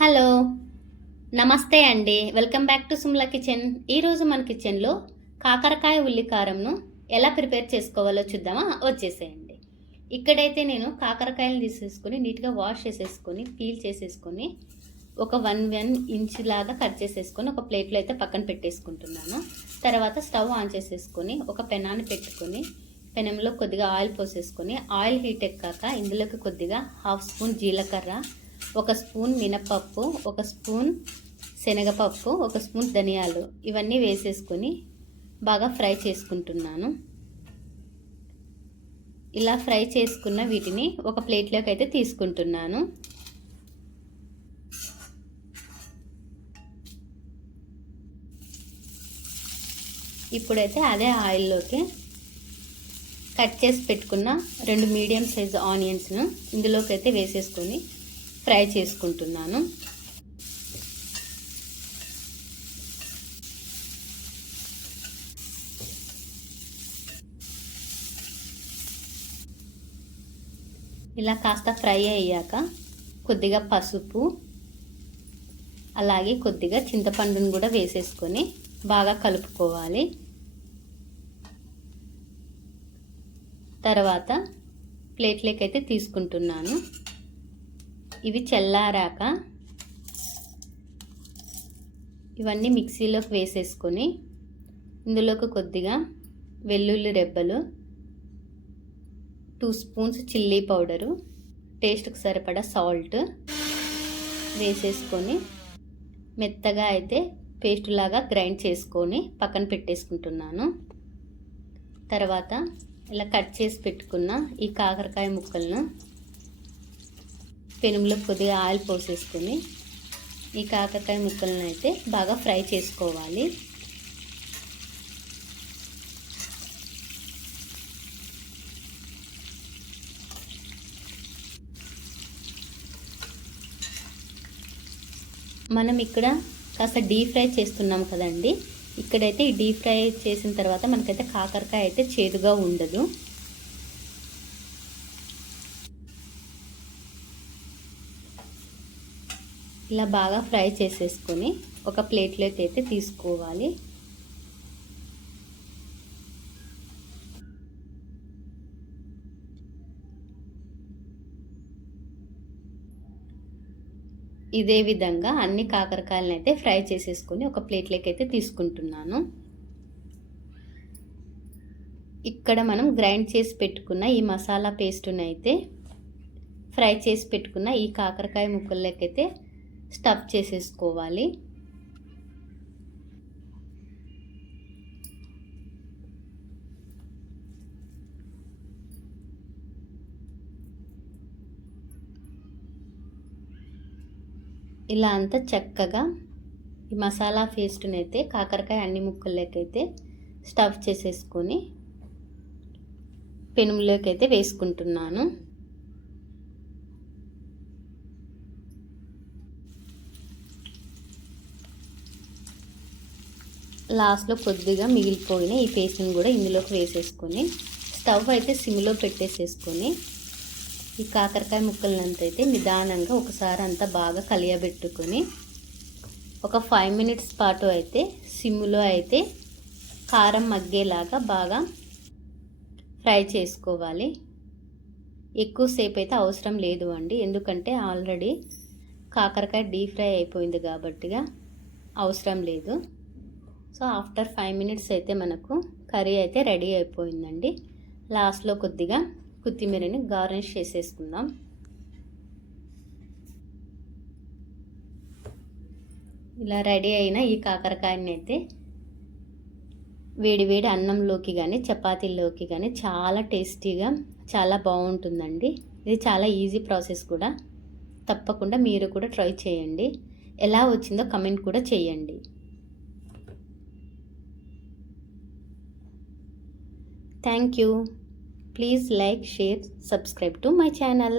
Hello, నమస్తే అండి. Welcome back to Sumla kitchen. ఈరోజు మన కిచెన్లో కాకరకాయ ఉల్లికారంను ఎలా ప్రిపేర్ చేసుకోవాలో చూద్దామా? వచ్చేసేయండి. ఇక్కడైతే నేను కాకరకాయలు తీసేసుకొని నీట్గా వాష్ చేసేసుకొని పీల్ చేసేసుకొని ఒక 1 ఇంచ్ లాగా కట్ చేసేసుకొని ఒక ప్లేట్లో అయితే పక్కన పెట్టేసుకుంటున్నాను. తర్వాత స్టవ్ ఆన్ చేసేసుకొని ఒక పెనాన్ని పెట్టుకొని పెనంలో కొద్దిగా ఆయిల్ పోసేసుకొని ఆయిల్ హీట్ ఎక్కాక ఇందులోకి కొద్దిగా 1/2 స్పూన్ జీలకర్ర, 1 స్పూన్ మినపప్పు, 1 స్పూన్ శనగపప్పు, 1 స్పూన్ ధనియాలు ఇవన్నీ వేసేసుకొని బాగా ఫ్రై చేసుకుంటున్నాను. ఇలా ఫ్రై చేసుకున్న వీటిని ఒక ప్లేట్లోకి అయితే తీసుకుంటున్నాను. ఇప్పుడైతే అదే ఆయిల్లోకి కట్ చేసి పెట్టుకున్న 2 మీడియం సైజు ఆనియన్స్ను ఇందులోకి అయితే వేసేసుకొని ఫ్రై చేసుకుంటున్నాను. ఇలా కాస్త ఫ్రై అయ్యాక కొద్దిగా పసుపు, అలాగే కొద్దిగా చింతపండును కూడా వేసేసుకొని బాగా కలుపుకోవాలి. తర్వాత ప్లేట్లోకి అయితే తీసుకుంటున్నాను. ఇవి చల్లారాక ఇవన్నీ మిక్సీలోకి వేసేసుకొని ఇందులోకి కొద్దిగా వెల్లుల్లి రెబ్బలు, 2 స్పూన్స్ చిల్లీ పౌడరు, టేస్ట్కి సరిపడా సాల్ట్ వేసేసుకొని మెత్తగా అయితే పేస్ట్ లాగా గ్రైండ్ చేసుకొని పక్కన పెట్టేసుకుంటున్నాను. తర్వాత ఇలా కట్ చేసి పెట్టుకున్న ఈ కాకరకాయ ముక్కలను పెనంలో కొద్దిగా ఆయిల్ పోసేసుకొని ఈ కాకరకాయ ముక్కలను అయితే బాగా ఫ్రై చేసుకోవాలి. మనం ఇక్కడ కాస్త డీప్ ఫ్రై చేస్తున్నాం కదండి. ఇక్కడైతే ఈ డీప్ ఫ్రై చేసిన తర్వాత మనకైతే కాకరకాయ అయితే చేదుగా ఉండదు. ఇలా బాగా ఫ్రై చేసేసుకొని ఒక ప్లేట్లోకి అయితే తీసుకోవాలి. ఇదే విధంగా అన్ని కాకరకాయలను అయితే ఫ్రై చేసేసుకొని ఒక ప్లేట్లోకి అయితే తీసుకుంటున్నాను. ఇక్కడ మనం గ్రైండ్ చేసి పెట్టుకున్న ఈ మసాలా పేస్టును అయితే ఫ్రై చేసి పెట్టుకున్న ఈ కాకరకాయ ముక్కల్లోకి అయితే స్టఫ్ చేసేసుకోవాలి. ఇలా అంతా చక్కగా ఈ మసాలా పేస్ట్ని అయితే కాకరకాయ అన్ని ముక్కల్లోకి అయితే స్టఫ్ చేసేసుకొని పెనంలోకి అయితే వేసుకుంటున్నాను. లాస్ట్లో కొద్దిగా మిగిలిపోయిన ఈ పేస్ట్ని కూడా ఇందులోకి వేసేసుకొని స్టవ్ అయితే సిమ్లో పెట్టేసేసుకొని ఈ కాకరకాయ ముక్కలంతా అయితే నిదానంగా ఒకసారి అంతా బాగా కలియబెట్టుకొని ఒక 5 మినిట్స్ పాటు అయితే సిమ్లో అయితే కారం మగ్గేలాగా బాగా ఫ్రై చేసుకోవాలి. ఎక్కువసేపు అయితే అవసరం లేదు అండి, ఎందుకంటే ఆల్రెడీ కాకరకాయ డీప్ ఫ్రై అయిపోయింది కాబట్టిగా అవసరం లేదు. సో ఆఫ్టర్ 5 మినిట్స్ అయితే మనకు కర్రీ అయితే రెడీ అయిపోయిందండి. లాస్ట్లో కొద్దిగా కొత్తిమీరని గార్నిష్ చేసేసుకుందాం. ఇలా రెడీ అయిన ఈ కాకరకాయని అయితే వేడి అన్నంలోకి కానీ చపాతీల్లోకి కానీ చాలా టేస్టీగా చాలా బాగుంటుందండి. ఇది చాలా ఈజీ ప్రాసెస్ కూడా. తప్పకుండా మీరు కూడా ట్రై చేయండి. ఎలా వచ్చిందో కమెంట్ కూడా చేయండి. Thank you. Please like, share, subscribe to my channel.